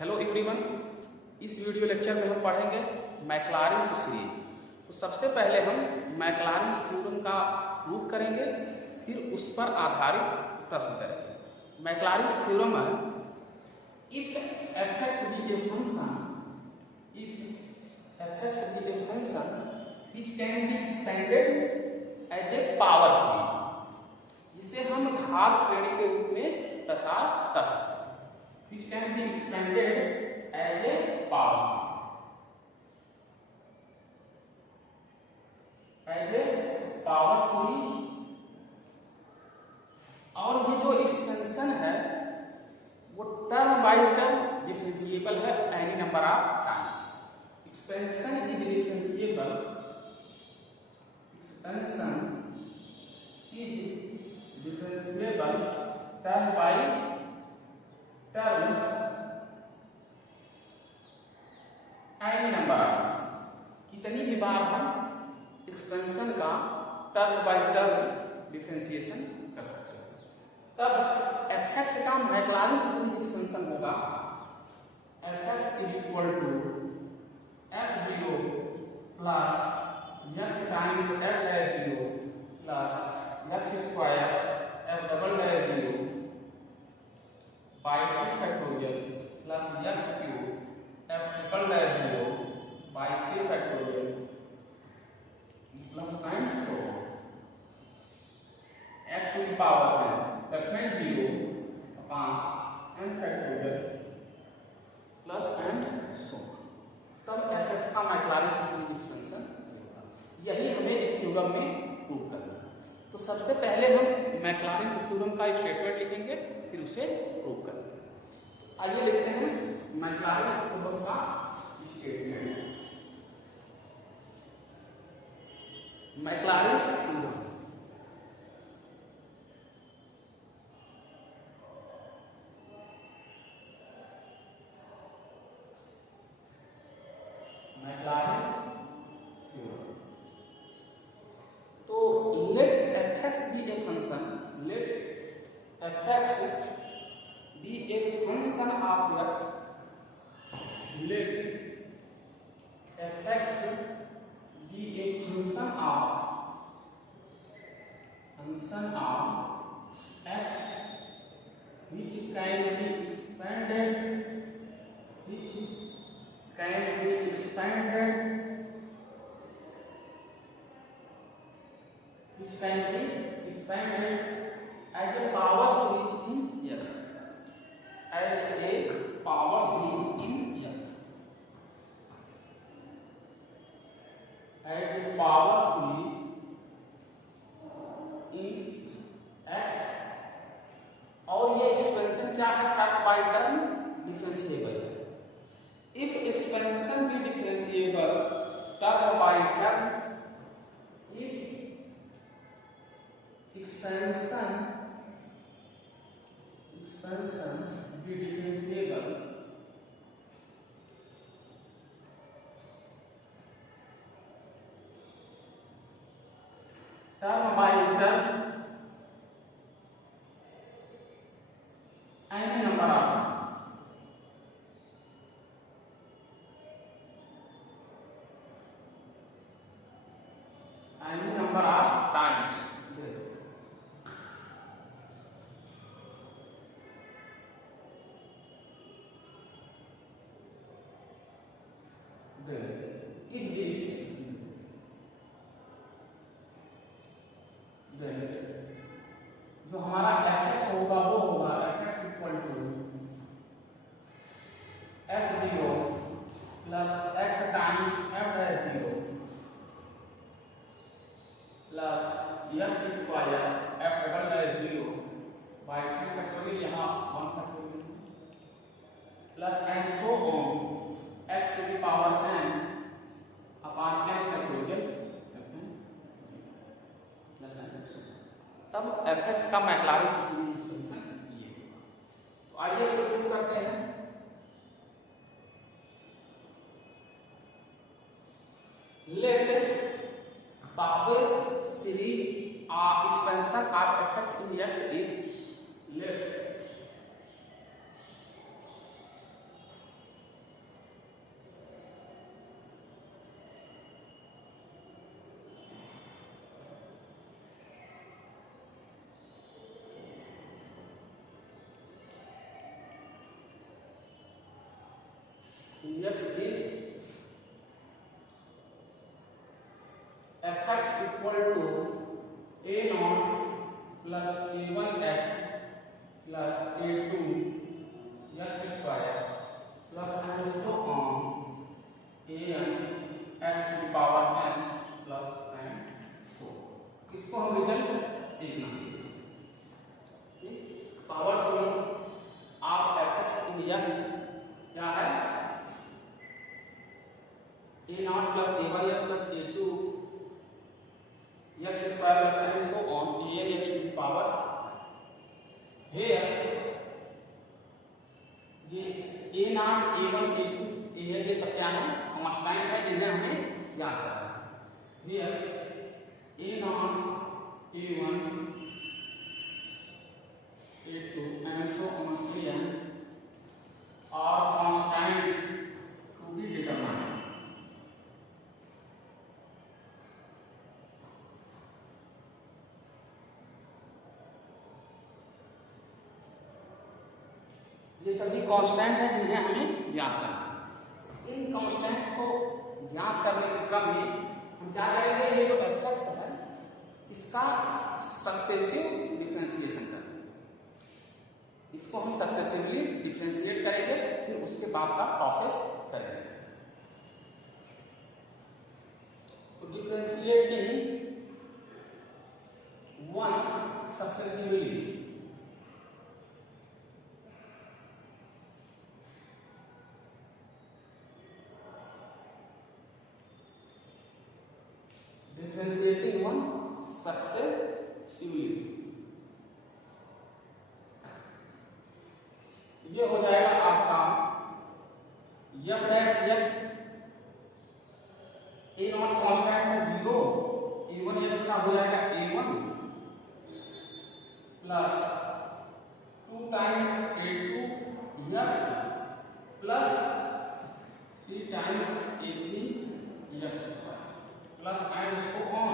Hello everyone, इस video lecture में हम पढ़ेंगे मैक्लारेंस सीरीज। तो सबसे पहले हम मैक्लारेंस थ्योरम का प्रूफ करेंगे, फिर उस पर आधारित प्रश्न करेंगे। मैक्लारेंस थ्योरम है if f(x) be a function which can be expanded as a power series, जिसे हम घात श्रेणी के रूप में प्रसार कर सकते हैं। Which can be expanded as a power series, और ये जो एक्सपेंशन है वो टर्म बाय टर्म डिफरेंशिएबल है any number of times. Expansion is differentiable term by term any number of times. कितनी भी बार हम एक्सपेंशन का टर्म बाय टर्म डिफरेंशिएशन कर सकते हैं। तब f(x) का मैक्लारेंस सीरीज एक्सपेंशन होगा f(x) is equal to f0 plus x times f'0 plus x square f'0 by 2 factorial plus x cube f'0 by 3 factorial plus and so x to the power f'0 upon n factorial plus and so। तब f(x) का मैक्लारेंस series expansion यही हमें इस theorem में prove करना है। तो सबसे पहले हम मैक्लारेंस थ्योरम का स्टेटमेंट लिखेंगे, फिर उसे प्रूव करेंगे। तो आइए लिखते हैं मैक्लारेंस थ्योरम का स्टेटमेंट। मैक्लारेंस थ्योरम तो late f(x) be a function, let f(x) be a function of x, let f(x) be a function of x which can be expanded as a power series in x, as a power series in x, as a power series in x। और ये expansion क्या है? Term by term differentiable है। If expansion भी differentiable term by term, expansion be differentiable term by term any number of times, any number of times। जो हमारा f(x) होगा वो होगा f(x) equal to f'0 plus x times f'0 plus x square f'0 by 2 factorial, यहाँ 1 factorial plus and so on x to the power n upon n factorial. तब f(x) का मैक्लारेंस series expansion ये। तो आइए इसे प्रूव करते हैं। Let power series expansion of f(x) in x is let x is fx equal to a naught plus a1x plus a2 x square plus and so on an x to the power n plus n so इसको हम result देखना power sum of fx in x क्या है a naught plus a1x plus a2 x square plus and so on an x to the power here ये a naught a1 a2 ये सब क्या है कांस्टेंट है जिन्हें हमें याद करना है here a naught a1 a2 and so on an are constants to be determined ये सभी कांस्टेंट हैं जिन्हें हमें याद करना है इन कांस्टेंट्स को याद करने के क्रम में हम क्या करेंगे ये जो fx है इसका सक्सेसिव डिफरेंशिएशन करेंगे इसको हम सक्सेसिवली डिफरेंशिएट करेंगे फिर उसके बाद का प्रोसेस करेंगे तो differentiating one successively differentiating one successively ये हो जाएगा आपका f dash x a not constant है 0 a1 x का हो जाएगा a1 plus 2 times a2 x plus 3 times a3 x plus and so on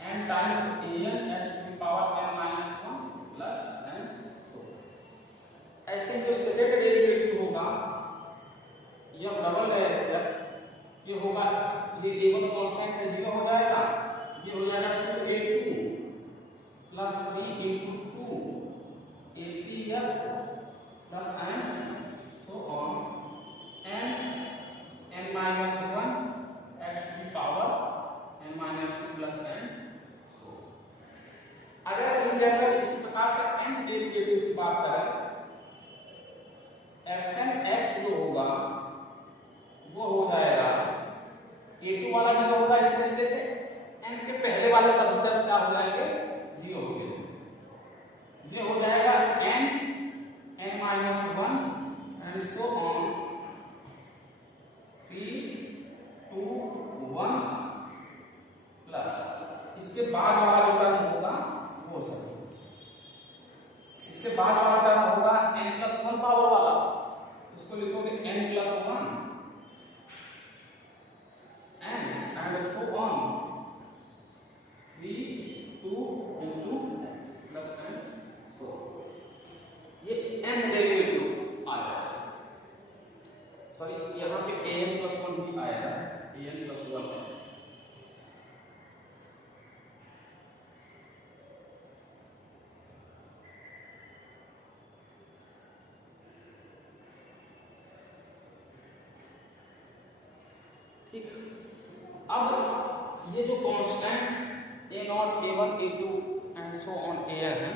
n times an h to the power n minus 1 plus n so ऐसे जो second derivative होगा यह double dash x ये होगा ये a1 कांस्टेंट है 0 हो जाएगा ये हो जाएगा 2a2 plus 3 into 2 a3x plus n so on n minus 1 x to the power n minus 2 plus n so अगर इन जनरल इसी प्रकार से n डेरिवेटिव की बात करें fn x जो होगा वो हो जाएगा a2 वाला 0 होगा इस तरीके से n के पहले वाले सब तरफ क्या हो जाएंगे 0 हो जाएंगे ये हो जाएगा n minus 1 and so on 3 2 1 plus इसके बाद वाला जो टर्म होगा वो सब इसके बाद वाला टर्म होगा n+1 पावर वाला इसको लिखोगे n+1 and so on 3 2 into x plus n so ये n डेरिवेटिव आया सॉरी यहाँ पे an+1 भी आएगा an+1 ठीक अब ये जो constant a0 a1 a2 and so on an है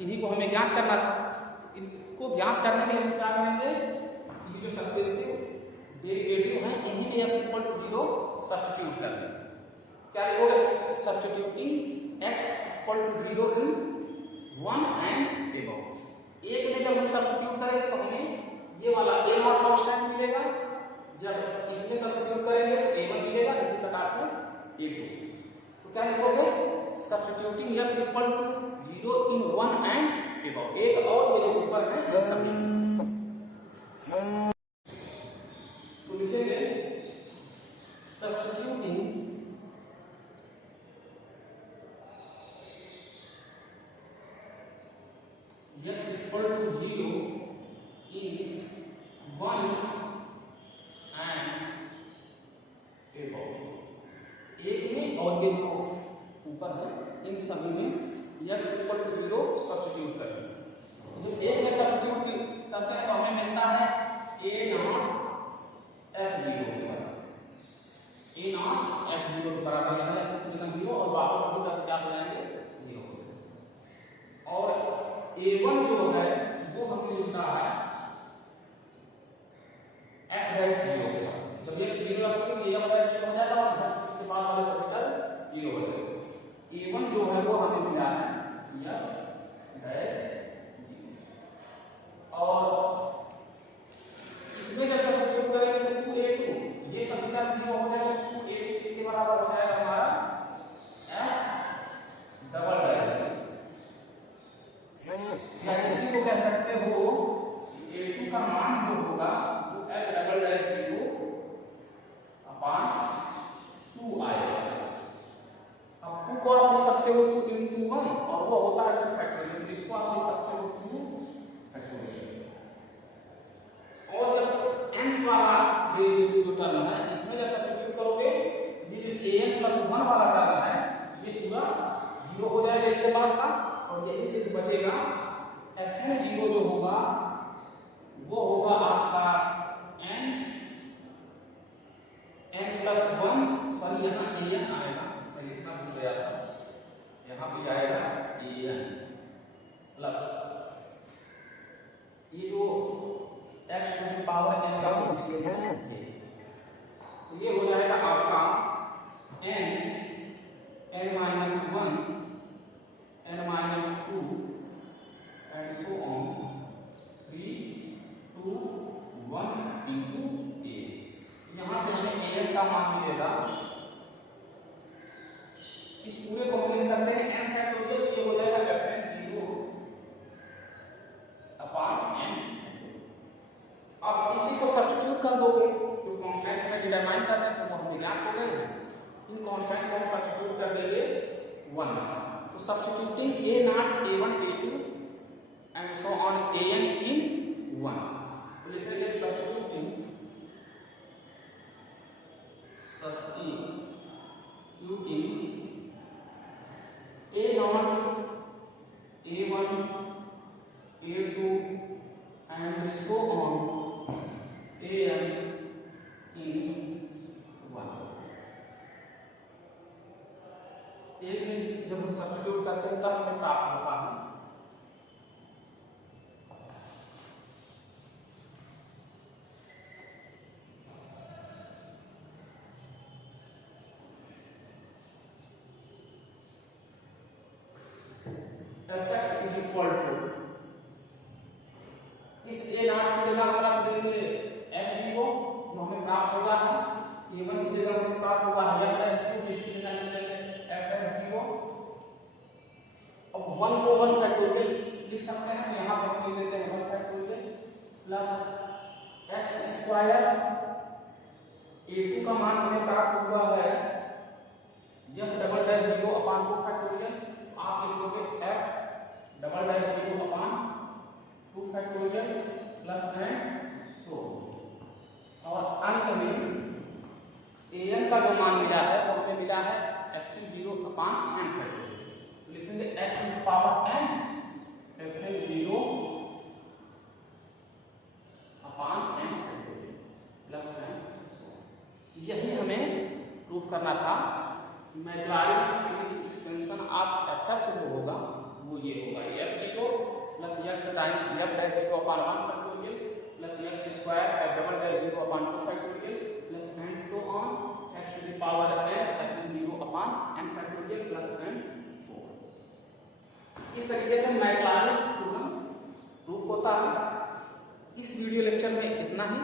इन्हीं को हमें ज्ञात करना था इनको ज्ञात करने के लिए हम क्या करेंगे ये जो सक्सेसिव डेरिवेटिव है इन्हीं में x इक्वल टू 0 सब्स्टिट्यूट कर लेंगे क्या लिखोगे substituting x equal to 0 in 1 and above एक में जब हम सब्स्टिट्यूट करेंगे तो हमें ये वाला a0 कांस्टेंट मिलेगा जब इसमें सब्स्टिट्यूट करेंगे तो a1 मिलेगा इसी प्रकार से a2 तो क्या लिखोगे substituting x equal to 0 in 1 and above एक और ये ऊपर है तो लिखेंगे substituting x equal to 0 in 1 ऊपर है, इन सभी में x इक्वल टू 0 सब्स्टिट्यूट करेंगे। जब एक में सब्स्टिट्यूट करते हैं तो हमें मिलता है a not f0 a not f0 के बराबर है x इक्वल टू 0 और वापस हम तक क्या हो जाएंगे 0 और a1 जो है वो हमें मिलता है f डैश 0 जब x 0 रखेंगे a डैश 0 हो जाएगा और इसके बाद वाले सभी टर्म 0 हो जाएगा। a1 जो है वो हमें मिला है f डैश 0 और इसमें जब सब्स्टिट्यूट करेंगे तो 2a2 ये सभी टर्म 0 हो जाएगा। 2a2 किसके बराबर हो जाएगा हमारा f डबल डैश या इसी को कह सकते हो a2 का मान जो होगा वो f डबल डैश 0 अपॉन 2 आएगा। अब 2 को आप लिख सकते हो 2 into 1 और वो होता है 2 फैक्टोरियल, इसको आप लिख सकते हो 2 फैक्टोरियल। और जब nth वाला डेरिवेटिव जो टर्म है इसमें जब सब्स्टिट्यूट करोगे ये जो an plus 1 वाला टर्म है ये पूरा 0 हो जाएगा इसके बाद का और यही से बचेगा fn0 जो होगा वो होगा आपका n plus 1 सॉरी यहाँ an आएगा, मैं लिखना भूल गया था, यहाँ पे आएगा an प्लस ये जो x to the power n का फंक्शन है तो ये हो जाएगा आपका n minus 1 n minus 2 and so on 3 2 1 into a। यहाँ से हमें an का मान मिलेगा, इस पूरे को हम लिख सकते हैं n फैक्टोरियल तो ये हो जाएगा fn0 अपॉन n। अब इसी को सब्स्टिट्यूट कर दोगे जो कांस्टेंट में डिटरमाइन कर रहे थे वो हमें ज्ञात हो गए हैं, इन कांस्टेंट को हम सब्स्टिट्यूट कर देंगे 1 तो substituting a not a1 a2 and so on an in 1 तो लिखेंगे substituting a not a1 a2 and so on an in 1। एक में जब हम सब्स्टिट्यूट करते हैं तब हमें प्राप्त होता है fx is equal to इस a नॉट की जगह हम रख देंगे f0 जो हमें प्राप्त होगा है a1 की जगह हमें प्राप्त होगा है f इसकी जगह हम देंगे f0 अब 1 को 1 फैक्टोरियल लिख सकते हैं, यहाँ पे हम लिख देते हैं 1 factorial plus x square a2 का मान हमें प्राप्त हुआ है f double dash 0 upon 2 factorial आप लिखोगे f double dash 0 upon 2 factorial plus and सो और अंत में an का जो मान मिला है वो हमें मिला है f0 अपॉन n फैक्टोरियल तो लिखेंगे x to the power n f0 upon n factorial plus and so. यही हमें प्रूव करना था। मैक्लॉरिन एक्सपेंशन ऑफ fx जो होगा वो ये होगा f0 plus x times f dash 0 upon 1 factorial plus x square f double dash 0 upon 2 factorial plus and so on x to the power n f0 upon n factorial plus and 4। इस तरीके से Maclaurin theorem proof होता है। इस video lecture में इतना ही।